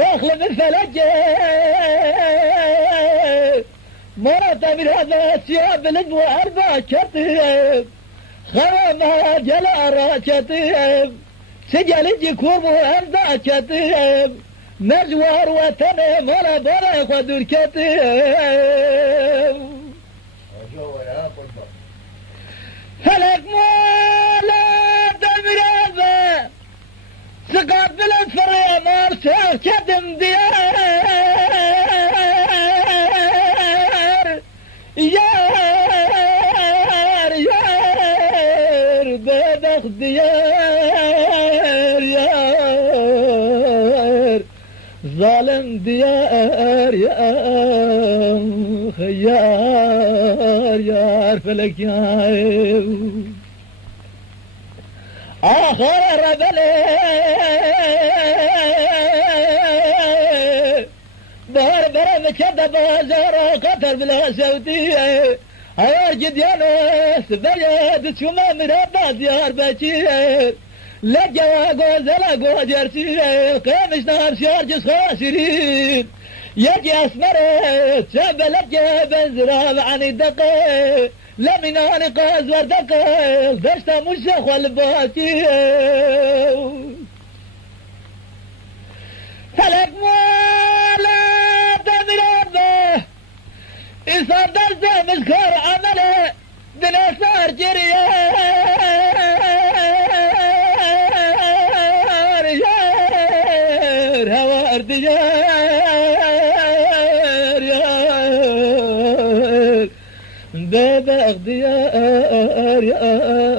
واخلف الفلج مرت من هذا الثياب الادوى اربع كتيب خرمها جلا راكتيب سجل يجيكم اربع كتيب مزوار وطني ولا بلا قدر كتيب فلك مولا دمرابة سقط بالفرية مارسل كدم ديار يار بدخ ديار يار ظالم ديار يار يار فلك يار آخر بلي بار برم كذب بازار قطر بلا سودية هواجد يا ناس بياد شما مرابا ديار بشير لجوا غوزلا غوجر سير قامش نار شارجس خاسرين يجي اسمرت شبلت بنزراب عن الدقيق لمناني قاز وردقيق دشتا مشخ والباتي فلك مولا تدرابه إصار درسه مذكر عمله دنا صار جريار يار هوار ديار يار بابا ديار يار